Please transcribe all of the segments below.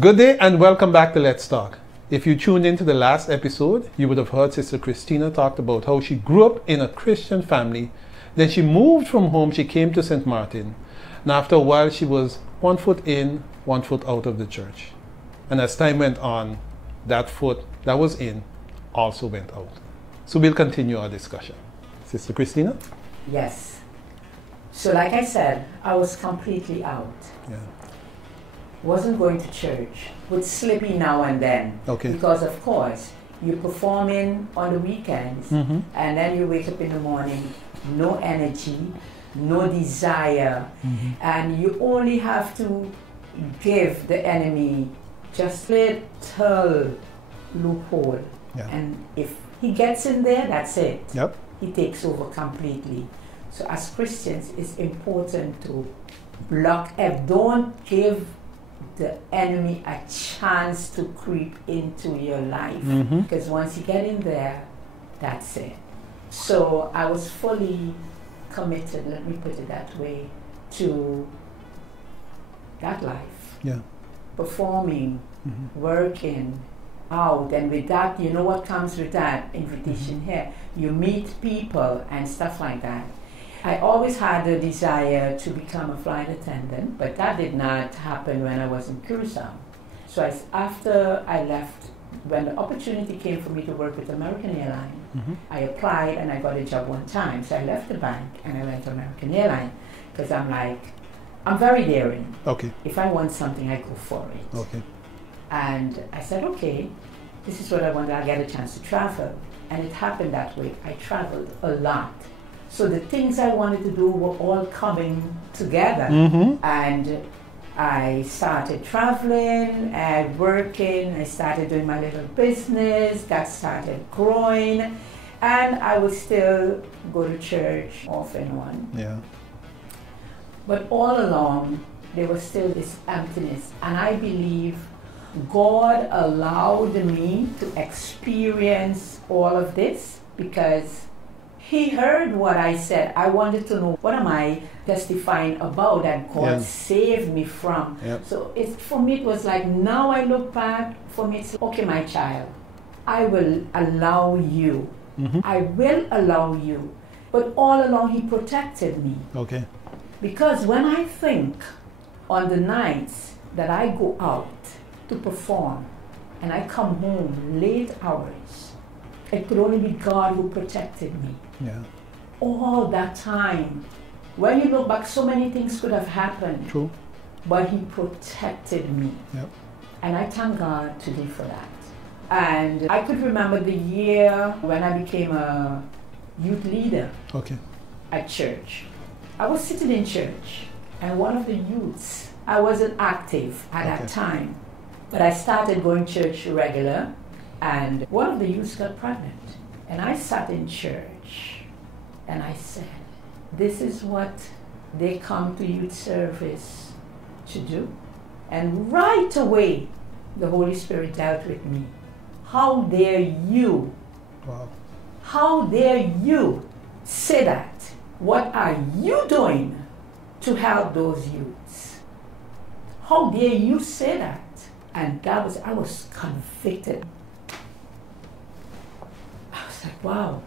Good day and welcome back to Let's Talk. If you tuned into the last episode, you would have heard Sister Christina talked about how she grew up in a Christian family. Then she moved from home, she came to St. Martin. And after a while, she was 1 foot in, 1 foot out of the church. And as time went on, that foot that was in also went out. So we'll continue our discussion. Sister Christina? Yes. So like I said, I was completely out. Yeah. Wasn't going to church. Would slip in now and then. Okay. Because of course, you're performing on the weekends, and then you wake up in the morning, no energy, no desire, and you only have to give the enemy just little loophole. Yeah. And if he gets in there, that's it. Yep. He takes over completely. So as Christians, it's important to block and don't give the enemy a chance to creep into your life. Because once you get in there, that's it. So I was fully committed, let me put it that way, to that life. Yeah. Performing, working out, and with that, you know what comes with that invitation here? You meet people and stuff like that. I always had a desire to become a flight attendant, but that did not happen when I was in Curacao. So after I left, when the opportunity came for me to work with American Airlines, I applied and I got a job one time. So I left the bank and I went to American Airlines because I'm like, I'm very daring. Okay. If I want something, I go for it. Okay. And I said, okay, this is what I want. I'll get a chance to travel. And it happened that way. I traveled a lot. So the things I wanted to do were all coming together. And I started traveling and working. I started doing my little business. That started growing. And I would still go to church off and on. Yeah. But all along, there was still this emptiness. And I believe God allowed me to experience all of this because He heard what I said. I wanted to know, what am I testifying about that God saved me from? Yep. So for me, it was like, now I look back, for me, it's okay, my child, I will allow you. I will allow you. But all along, He protected me. Okay. Because when I think on the nights that I go out to perform and I come home late hours, it could only be God who protected me. Yeah. All that time. When you look back, so many things could have happened. True. But He protected me. Yep. And I thank God today for that. And I could remember the year when I became a youth leader at church. I was sitting in church and one of the youths, I wasn't active at that time, but I started going to church regular, and one of the youths got pregnant. And I sat in church and I said, this is what they come to youth service to do. And right away, the Holy Spirit dealt with me. How dare you? Wow. How dare you say that? What are you doing to help those youths? How dare you say that? And I was convicted. I was like, wow,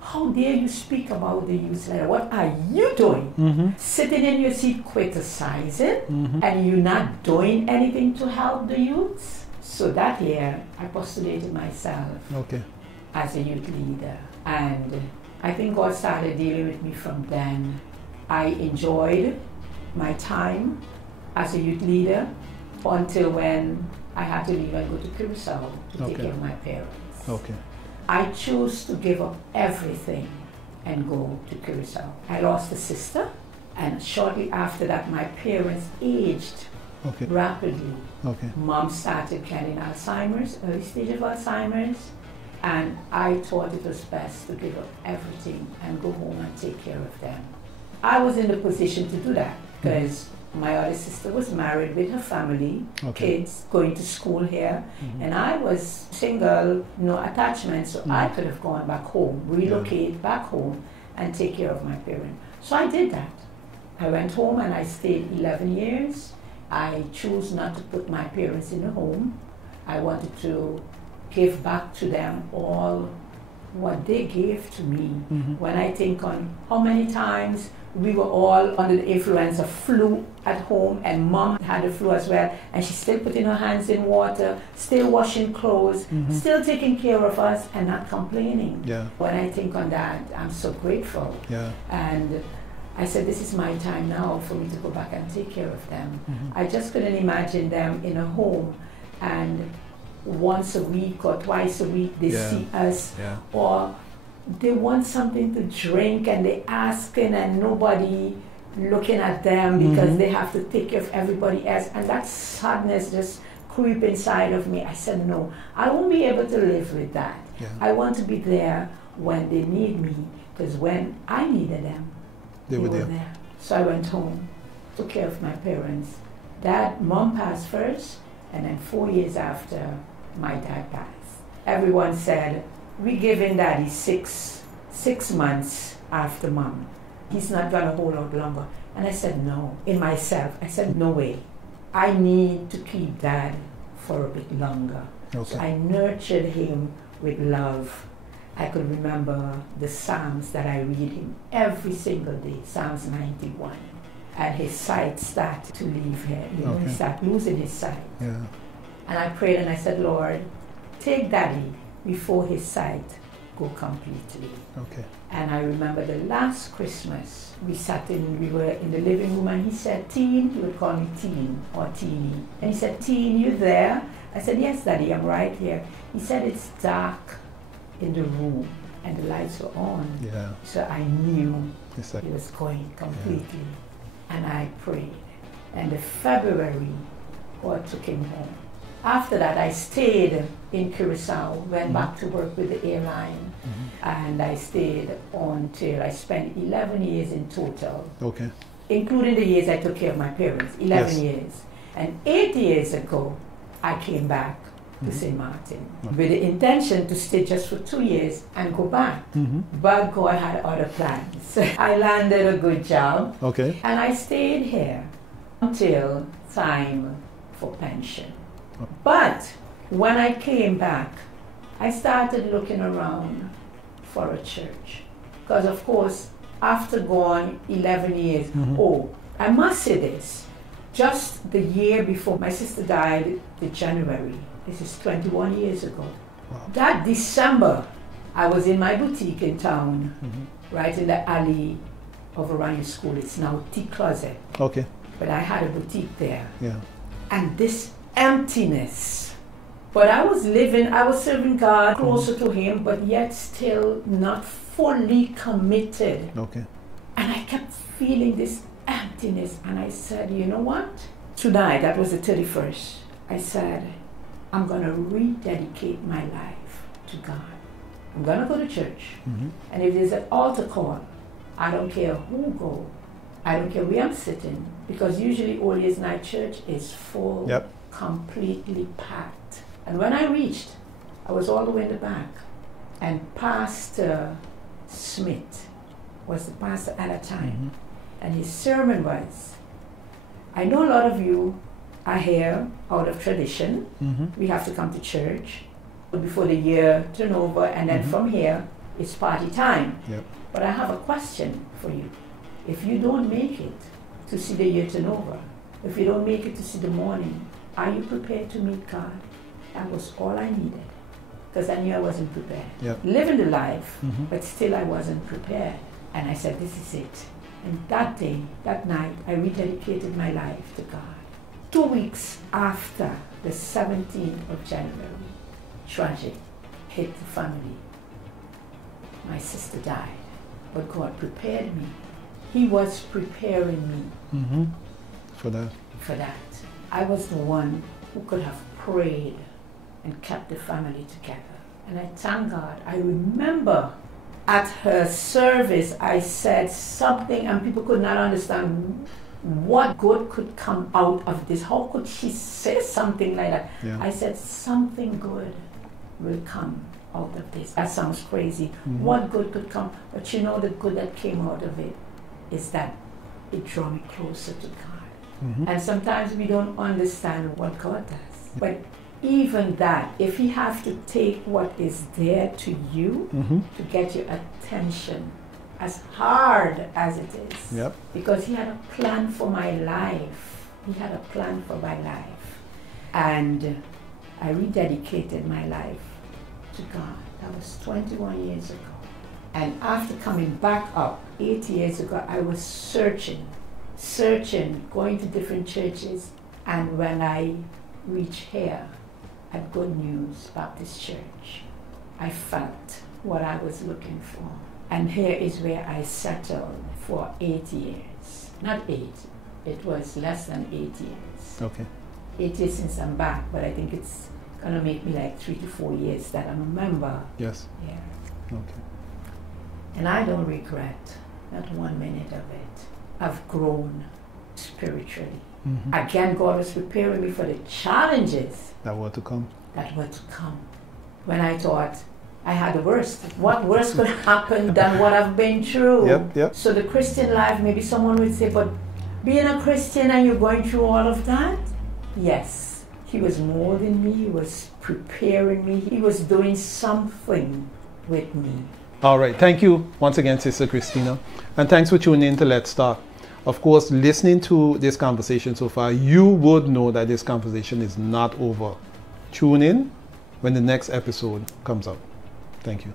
how dare you speak about the youth like that? What are you doing? Sitting in your seat criticizing, and you're not doing anything to help the youths? So that year, I postulated myself as a youth leader. And I think God started dealing with me from then. I enjoyed my time as a youth leader until when I had to leave and go to Curacao to take care of my parents. I chose to give up everything and go to Curacao. I lost a sister, and shortly after that, my parents aged rapidly. Mom started getting Alzheimer's, early stage of Alzheimer's, and I thought it was best to give up everything and go home and take care of them. I was in the position to do that because my other sister was married with her family, kids, going to school here, and I was single, no attachment, so I could have gone back home, relocate back home, and take care of my parents. So I did that. I went home and I stayed 11 years I chose not to put my parents in a home. I wanted to give back to them all what they gave to me. When I think on how many times we were all under the influence of flu at home, and mom had the flu as well, and she's still putting her hands in water, still washing clothes, still taking care of us and not complaining. Yeah. When I think on that, I'm so grateful. Yeah. And I said, this is my time now for me to go back and take care of them. I just couldn't imagine them in a home and once a week or twice a week they see us, or they want something to drink and they asking and nobody looking at them because they have to take care of everybody else, and that sadness just creep inside of me. I said, no, I won't be able to live with that. I want to be there when they need me, because when I needed them, they were there. So I went home, took care of my parents. Mom passed first, and then 4 years after, my dad passed. Everyone said, we giving daddy six months after mom. He's not gonna hold out longer. And I said, no, in myself. I said, no way. I need to keep dad for a bit longer. Okay. So I nurtured him with love. I could remember the Psalms that I read him every single day, Psalms 91. And his sight started to leave him. He started losing his sight. Yeah. And I prayed and I said, Lord, take daddy before his sight go completely. Okay. And I remember the last Christmas, we were in the living room, and he said, Teen, he would call me Teen or Teeny. And he said, Teen, you there? I said, yes, daddy, I'm right here. He said, it's dark in the room and the lights were on. Yeah. So I knew he was going completely. Yeah. And I prayed. And the February, God took him home. After that, I stayed in Curacao, went back to work with the airline, and I stayed until I spent 11 years in total. Okay. Including the years I took care of my parents, 11 years. And 8 years ago, I came back to St. Martin with the intention to stay just for 2 years and go back. But God had other plans. I landed a good job, and I stayed here until time for pension. But when I came back, I started looking around for a church. Because of course, after going 11 years, I must say this, just the year before my sister died, the January, this is 21 years ago. Wow. That December, I was in my boutique in town, right in the alley of Oranje School. It's now Tea Closet. Okay. But I had a boutique there. Yeah. And this emptiness. But I was serving God closer to Him, but yet still not fully committed. Okay. And I kept feeling this emptiness, and I said, you know what? Tonight, that was the 31st, I said, I'm going to rededicate my life to God. I'm going to go to church, and if there's an altar call, I don't care who go. I don't care where I'm sitting, because usually All Years Night Church is full. Yep. Completely packed. And when I reached, I was all the way in the back, and Pastor Smith was the pastor at that time, and his sermon was, I know a lot of you are here out of tradition. We have to come to church before the year turn over, and then from here it's party time. Yep. But I have a question for you. If you don't make it to see the year turn over, if you don't make it to see the morning, are you prepared to meet God? That was all I needed, because I knew I wasn't prepared. Yep. Living the life, but still I wasn't prepared. And I said, this is it. And that day, that night, I rededicated my life to God. 2 weeks after the 17th of January, tragic hit the family. My sister died, but God prepared me. He was preparing me for that. For that. I was the one who could have prayed and kept the family together. And I thank God. I remember at her service, I said something, and people could not understand what good could come out of this. How could she say something like that? Yeah. I said, something good will come out of this. That sounds crazy. What good could come? But you know, the good that came out of it is that it drew me closer to God. And sometimes we don't understand what God does. But even that, if He has to take what is there to you to get your attention, as hard as it is, because He had a plan for my life. He had a plan for my life. And I rededicated my life to God. That was 21 years ago. And after coming back up 8 years ago, I was searching, going to different churches. And when I reached here at Good News Baptist Church, I felt what I was looking for. And here is where I settled for 8 years. Not 8, it was less than 8 years. Okay. 8 years since I'm back, but I think it's going to make me like 3 to 4 years that I'm a member. Yes. Yeah. Okay. And I don't regret not 1 minute of it. I've grown spiritually. Again, God was preparing me for the challenges that were to come. When I thought I had the worst. What worse could happen than what I've been through? So the Christian life, maybe someone would say, but being a Christian and you're going through all of that? Yes. He was molding me. He was preparing me. He was doing something with me. All right. Thank you once again, Sister Christina. And thanks for tuning in to Let's Talk. Of course, listening to this conversation so far, you would know that this conversation is not over. Tune in when the next episode comes out. Thank you.